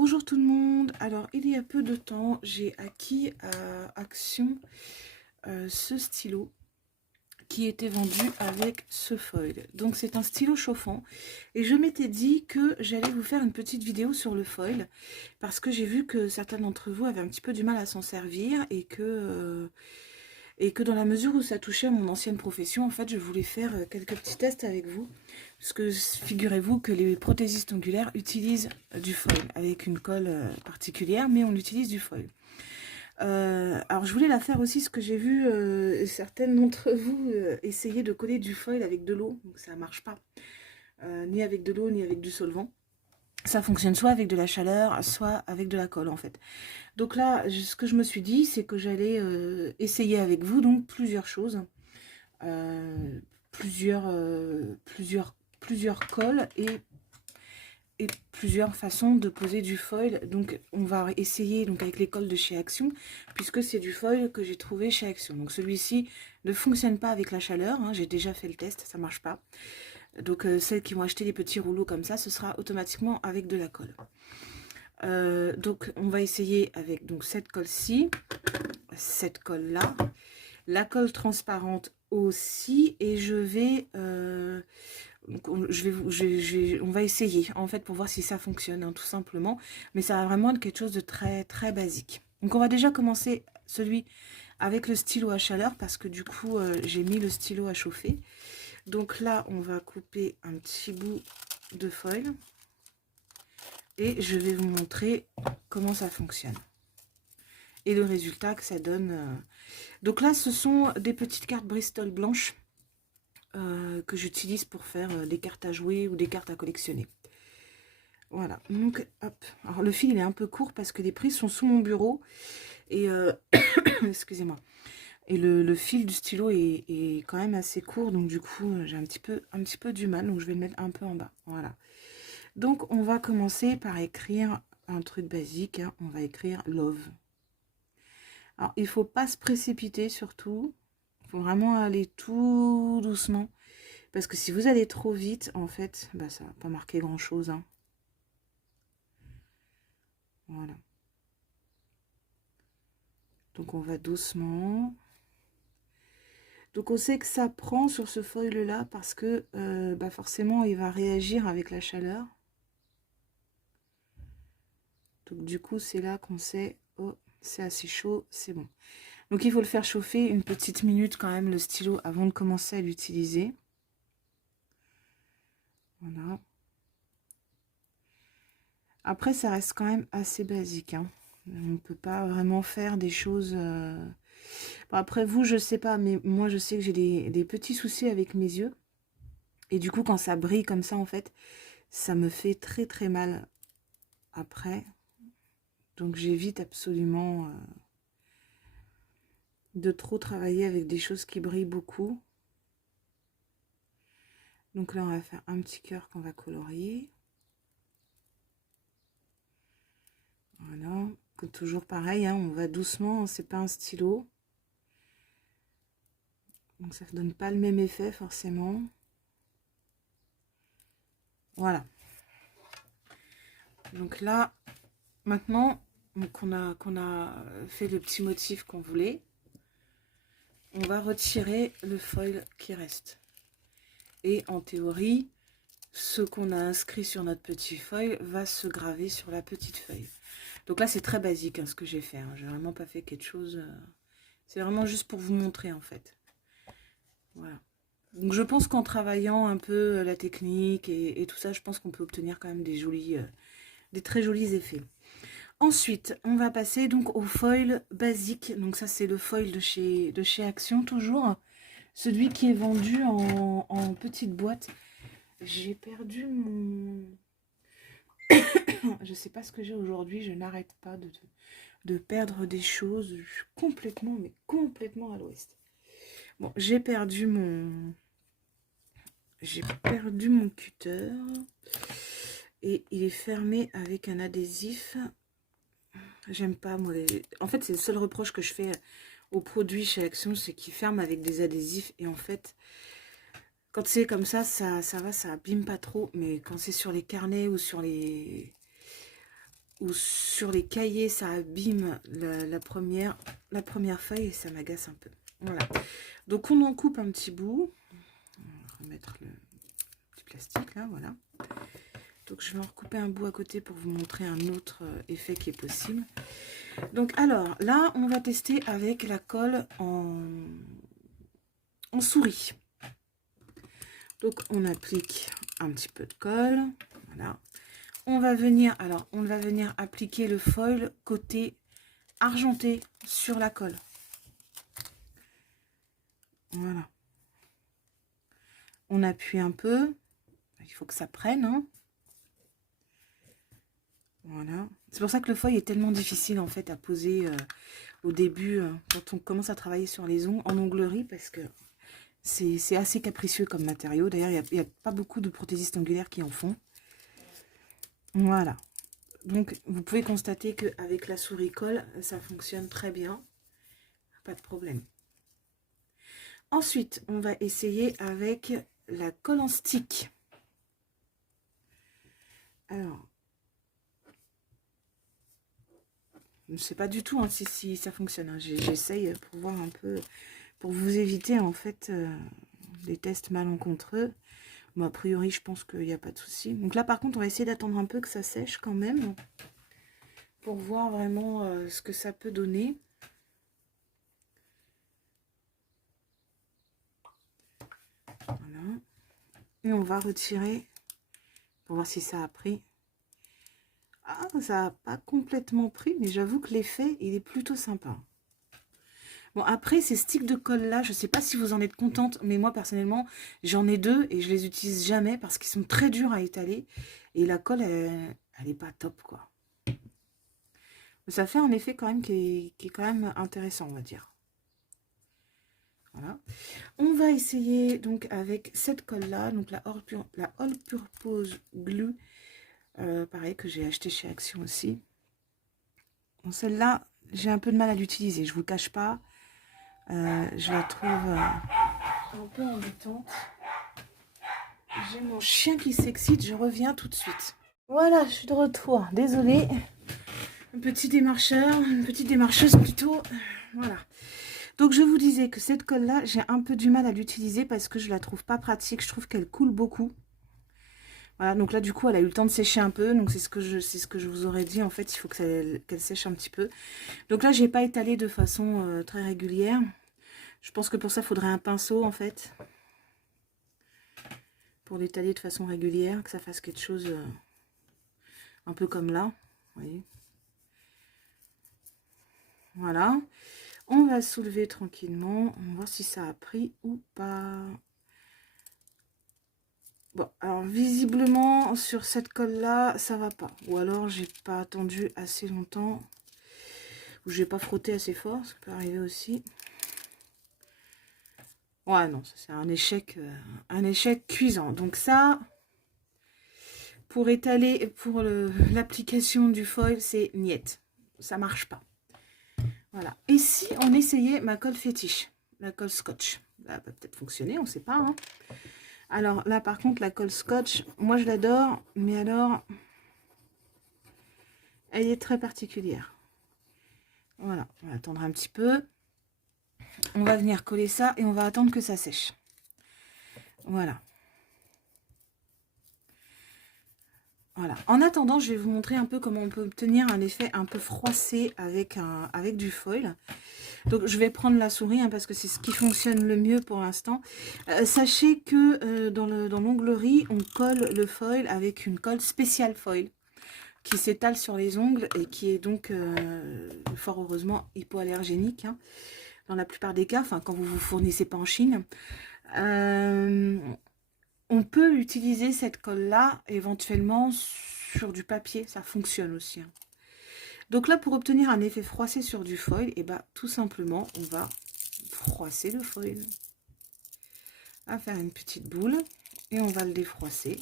Bonjour tout le monde. Alors, il y a peu de temps, j'ai acquis à Action ce stylo qui était vendu avec ce foil. Donc, c'est un stylo chauffant. Et je m'étais dit que j'allais vous faire une petite vidéo sur le foil parce que j'ai vu que certains d'entre vous avaient un petit peu du mal à s'en servir et que dans la mesure où ça touchait à mon ancienne profession, en fait, je voulais faire quelques petits tests avec vous. Parce que figurez-vous que les prothésistes ongulaires utilisent du foil avec une colle particulière, mais on utilise du foil. Alors je voulais la faire aussi, ce que j'ai vu certaines d'entre vous essayer de coller du foil avec de l'eau, donc ça ne marche pas, ni avec de l'eau ni avec du solvant. Ça fonctionne soit avec de la chaleur, soit avec de la colle en fait. Donc là, ce que je me suis dit, c'est que j'allais essayer avec vous donc plusieurs choses, euh, plusieurs colles et plusieurs façons de poser du foil. Donc on va essayer donc avec les colles de chez Action, puisque c'est du foil que j'ai trouvé chez Action. Donc celui-ci ne fonctionne pas avec la chaleur, hein, j'ai déjà fait le test, ça marche pas. Donc celles qui vont acheter des petits rouleaux comme ça, ce sera automatiquement avec de la colle. Donc on va essayer avec donc cette colle-ci, cette colle-là, la colle transparente aussi, et je vais donc on va essayer en fait pour voir si ça fonctionne, hein, tout simplement, mais ça va vraiment être quelque chose de très très basique. Donc on va déjà commencer celui avec le stylo à chaleur parce que du coup j'ai mis le stylo à chauffer. Donc là on va couper un petit bout de foil et je vais vous montrer comment ça fonctionne et le résultat que ça donne. Donc là ce sont des petites cartes Bristol blanches que j'utilise pour faire des cartes à jouer ou des cartes à collectionner. Voilà, donc hop. Alors le fil il est un peu court parce que les prises sont sous mon bureau et excusez-moi. Et le fil du stylo est quand même assez court, donc du coup j'ai un petit peu du mal, donc je vais le mettre un peu en bas. Voilà. Donc on va commencer par écrire un truc basique, hein. On va écrire love. Alors il faut pas se précipiter surtout, il faut vraiment aller tout doucement. Parce que si vous allez trop vite, en fait, bah, ça va pas marquer grand chose, hein. Voilà. Donc on va doucement. Donc on sait que ça prend sur ce foil là parce que bah forcément il va réagir avec la chaleur. Donc du coup c'est là qu'on sait, oh c'est assez chaud, c'est bon. Donc il faut le faire chauffer une petite minute quand même le stylo avant de commencer à l'utiliser. Voilà. Après ça reste quand même assez basique, hein. On ne peut pas vraiment faire des choses... Bon, après vous, je sais pas, mais moi je sais que j'ai des petits soucis avec mes yeux. Et du coup, quand ça brille comme ça, en fait, ça me fait très très mal après. Donc j'évite absolument de trop travailler avec des choses qui brillent beaucoup. Donc là, on va faire un petit cœur qu'on va colorier. Voilà. Toujours pareil, hein, on va doucement, c'est pas un stylo. Donc ça ne donne pas le même effet forcément. Voilà. Donc là, maintenant qu'on a fait le petit motif qu'on voulait, on va retirer le foil qui reste. Et en théorie, ce qu'on a inscrit sur notre petit foil va se graver sur la petite feuille. Donc là, c'est très basique, hein, ce que j'ai fait. Hein. J'ai vraiment pas fait quelque chose... C'est vraiment juste pour vous montrer, en fait. Voilà. Donc je pense qu'en travaillant un peu la technique et tout ça, je pense qu'on peut obtenir quand même des très jolis effets. Ensuite, on va passer donc au foil basique. Donc ça, c'est le foil de chez Action, toujours. Celui qui est vendu en petite boîte. J'ai perdu mon... Je sais pas ce que j'ai aujourd'hui, je n'arrête pas de perdre des choses. Je suis complètement, mais complètement à l'ouest. Bon, j'ai perdu mon cutter. Et il est fermé avec un adhésif. J'aime pas, moi. En fait, c'est le seul reproche que je fais aux produits chez Action, c'est qu'ils ferment avec des adhésifs. Et en fait, quand c'est comme ça va, ça abîme pas trop. Mais quand c'est sur les carnets ou sur les ou sur les cahiers, ça abîme la première feuille et ça m'agace un peu. Voilà. Donc on en coupe un petit bout. On va remettre le petit plastique là, voilà. Donc je vais en recouper un bout à côté pour vous montrer un autre effet qui est possible. Donc alors là, on va tester avec la colle en souris. Donc on applique un petit peu de colle, voilà. On va venir appliquer le foil côté argenté sur la colle. Voilà. On appuie un peu. Il faut que ça prenne, hein. Voilà. C'est pour ça que le foil est tellement difficile en fait à poser au début quand on commence à travailler sur les ongles en onglerie, parce que c'est assez capricieux comme matériau. D'ailleurs, il n'y a pas beaucoup de prothésistes ongulaires qui en font. Voilà. Donc, vous pouvez constater qu'avec la souris colle, ça fonctionne très bien. Pas de problème. Ensuite, on va essayer avec la colle en stick. Alors, je ne sais pas du tout hein, si ça fonctionne. Hein. J'essaye pour voir un peu, pour vous éviter en fait des tests malencontreux. Bon, a priori, je pense qu'il n'y a pas de souci. Donc là, par contre, on va essayer d'attendre un peu que ça sèche quand même, pour voir vraiment ce que ça peut donner. Voilà. Et on va retirer pour voir si ça a pris. Ah, ça n'a pas complètement pris, mais j'avoue que l'effet, il est plutôt sympa. Bon, après, ces sticks de colle-là, je ne sais pas si vous en êtes contente, mais moi, personnellement, j'en ai 2 et je les utilise jamais parce qu'ils sont très durs à étaler. Et la colle, elle n'est pas top, quoi. Mais ça fait un effet quand même qui est quand même intéressant, on va dire. Voilà. On va essayer donc avec cette colle-là, donc la All Purpose Glue, pareil, que j'ai acheté chez Action aussi. Bon, celle-là, j'ai un peu de mal à l'utiliser, je vous le cache pas. Je la trouve un peu embêtante. J'ai mon chien qui s'excite, je reviens tout de suite. Voilà, je suis de retour. Désolée. Un petit démarcheur, une petite démarcheuse plutôt. Voilà. Donc je vous disais que cette colle-là, j'ai un peu du mal à l'utiliser parce que je la trouve pas pratique. Je trouve qu'elle coule beaucoup. Voilà, donc là du coup, elle a eu le temps de sécher un peu. Donc c'est ce que je vous aurais dit. En fait, il faut qu'elle sèche un petit peu. Donc là, j'ai pas étalé de façon très régulière. Je pense que pour ça, il faudrait un pinceau en fait. Pour l'étaler de façon régulière, que ça fasse quelque chose un peu comme là. Vous voyez. Voilà. On va soulever tranquillement. On va voir si ça a pris ou pas. Bon, alors visiblement, sur cette colle-là, ça va pas. Ou alors, j'ai pas attendu assez longtemps. Ou j'ai pas frotté assez fort. Ça peut arriver aussi. Ouais, non, c'est un échec cuisant. Donc ça, pour étaler, pour l'application du foil, c'est niette. Ça marche pas. Voilà. Et si on essayait ma colle fétiche, la colle scotch, ça va peut-être fonctionner, on ne sait pas. Hein. Alors là, par contre, la colle scotch, moi je l'adore, mais alors, elle est très particulière. Voilà, on va attendre un petit peu. On va venir coller ça et on va attendre que ça sèche. Voilà. Voilà. En attendant, je vais vous montrer un peu comment on peut obtenir un effet un peu froissé avec du foil. Donc, je vais prendre la souris hein, parce que c'est ce qui fonctionne le mieux pour l'instant. Sachez que dans l'onglerie, on colle le foil avec une colle spéciale foil qui s'étale sur les ongles et qui est donc, fort heureusement, hypoallergénique. Hein, dans la plupart des cas, enfin, quand vous vous fournissez pas en Chine. On peut utiliser cette colle-là éventuellement sur du papier, ça fonctionne aussi. Hein. Donc là, pour obtenir un effet froissé sur du foil, et bah, tout simplement, on va froisser le foil. On va faire une petite boule et on va le défroisser.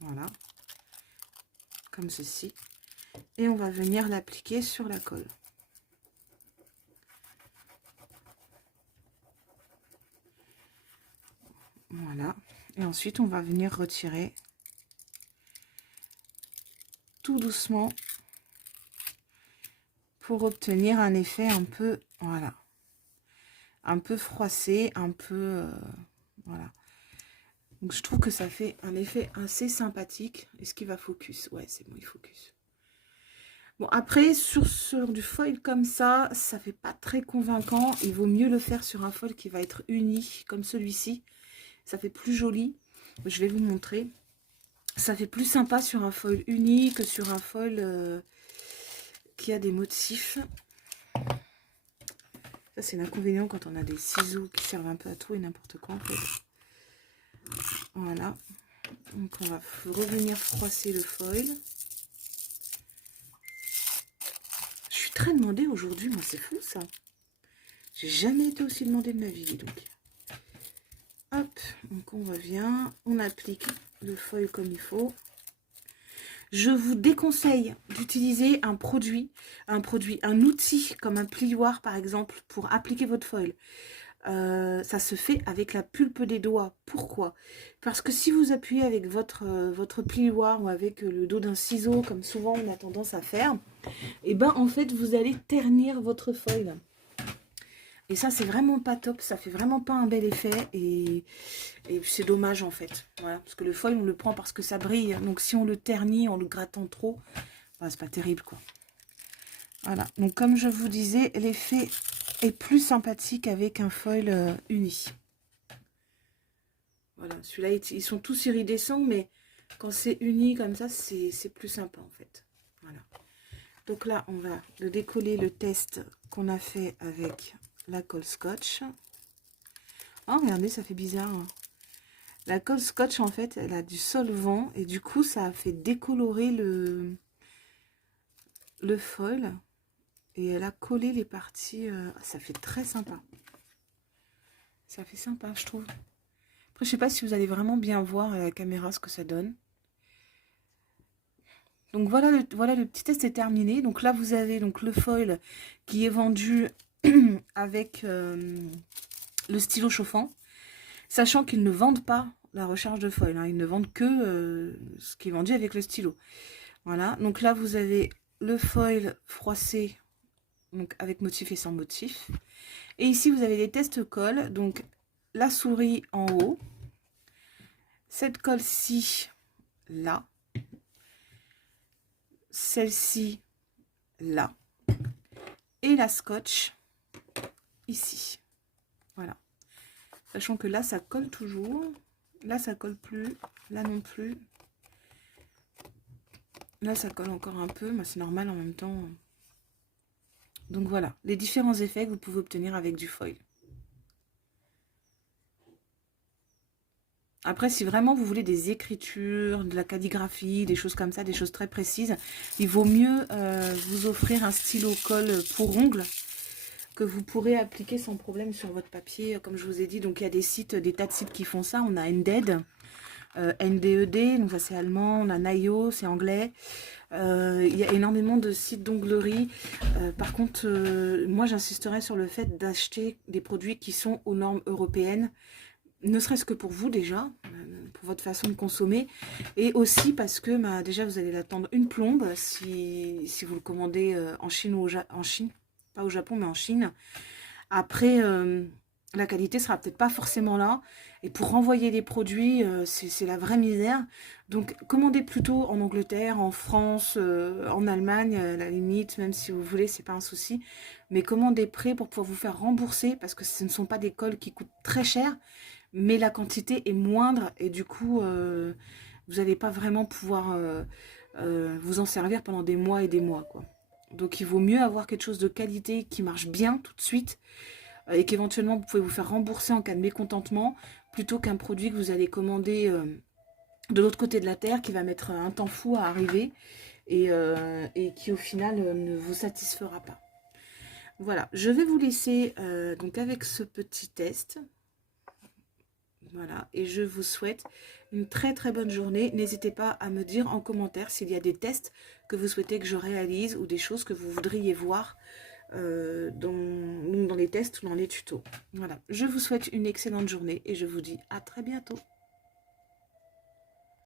Voilà, comme ceci. Et on va venir l'appliquer sur la colle. Voilà. Et ensuite, on va venir retirer tout doucement pour obtenir un effet un peu, voilà, un peu froissé, un peu, voilà. Donc je trouve que ça fait un effet assez sympathique. Est-ce qu'il va focus? Ouais, c'est bon, il focus. Bon, après, sur du foil comme ça fait pas très convaincant. Il vaut mieux le faire sur un foil qui va être uni, comme celui-ci. Ça fait plus joli. Je vais vous montrer. Ça fait plus sympa sur un foil uni que sur un foil qui a des motifs. Ça, c'est l'inconvénient quand on a des ciseaux qui servent un peu à tout et n'importe quoi, en fait. Voilà. Donc, on va revenir froisser le foil. Je suis très demandée aujourd'hui, moi, c'est fou, ça. J'ai jamais été aussi demandée de ma vie, donc. Hop, donc on revient, on applique le foil comme il faut. Je vous déconseille d'utiliser un outil comme un plioir par exemple pour appliquer votre foil. Ça se fait avec la pulpe des doigts. Pourquoi? Parce que si vous appuyez avec votre plioir ou avec le dos d'un ciseau, comme souvent on a tendance à faire, et ben en fait vous allez ternir votre foil. Et ça, c'est vraiment pas top. Ça fait vraiment pas un bel effet. Et c'est dommage, en fait. Voilà. Parce que le foil, on le prend parce que ça brille. Donc, si on le ternit en le grattant trop, bah, c'est pas terrible, quoi. Voilà. Donc, comme je vous disais, l'effet est plus sympathique avec un foil uni. Voilà. Celui-là, ils sont tous iridescents, mais quand c'est uni comme ça, c'est plus sympa, en fait. Voilà. Donc là, on va décoller le test qu'on a fait avec la colle scotch. Oh, regardez, ça fait bizarre. Hein. La colle scotch, en fait, elle a du solvant. Et du coup, ça a fait décolorer le foil. Et elle a collé les parties. Ça fait très sympa. Ça fait sympa, je trouve. Après, je sais pas si vous allez vraiment bien voir à la caméra ce que ça donne. Donc, voilà le petit test est terminé. Donc là, vous avez donc le foil qui est vendu avec le stylo chauffant, sachant qu'ils ne vendent pas la recharge de foil, hein. Ils ne vendent que ce qui est vendu avec le stylo. Voilà, donc là vous avez le foil froissé, donc avec motif et sans motif. Et ici vous avez les tests colle, donc la souris en haut, cette colle-ci là, celle-ci là, et la scotch ici. Voilà. Sachant que là, ça colle toujours. Là, ça colle plus. Là non plus. Là, ça colle encore un peu. Mais c'est normal en même temps. Donc voilà, les différents effets que vous pouvez obtenir avec du foil. Après, si vraiment vous voulez des écritures, de la calligraphie, des choses comme ça, des choses très précises, il vaut mieux vous offrir un stylo colle pour ongles que vous pourrez appliquer sans problème sur votre papier, comme je vous ai dit. Donc il y a des tas de sites qui font ça. On a Nded, NDED, donc ça c'est allemand. On a Nayo, c'est anglais. Il y a énormément de sites d'onglerie. Par contre, moi j'insisterai sur le fait d'acheter des produits qui sont aux normes européennes. Ne serait-ce que pour vous déjà, pour votre façon de consommer. Et aussi parce que déjà vous allez l'attendre une plombe si vous le commandez en Chine ou en Chine. Pas au Japon, mais en Chine. Après, la qualité sera peut-être pas forcément là. Et pour renvoyer les produits, c'est la vraie misère. Donc, commandez plutôt en Angleterre, en France, en Allemagne, à la limite, même si vous voulez, c'est pas un souci. Mais commandez prêt pour pouvoir vous faire rembourser, parce que ce ne sont pas des colles qui coûtent très cher, mais la quantité est moindre. Et du coup, vous n'allez pas vraiment pouvoir vous en servir pendant des mois et des mois, quoi. Donc il vaut mieux avoir quelque chose de qualité qui marche bien tout de suite et qu'éventuellement vous pouvez vous faire rembourser en cas de mécontentement plutôt qu'un produit que vous allez commander de l'autre côté de la terre qui va mettre un temps fou à arriver et qui au final ne vous satisfera pas. Voilà, je vais vous laisser donc avec ce petit test. Voilà, et je vous souhaite une très très bonne journée. N'hésitez pas à me dire en commentaire s'il y a des tests que vous souhaitez que je réalise ou des choses que vous voudriez voir dans les tests ou dans les tutos. Voilà, je vous souhaite une excellente journée et je vous dis à très bientôt.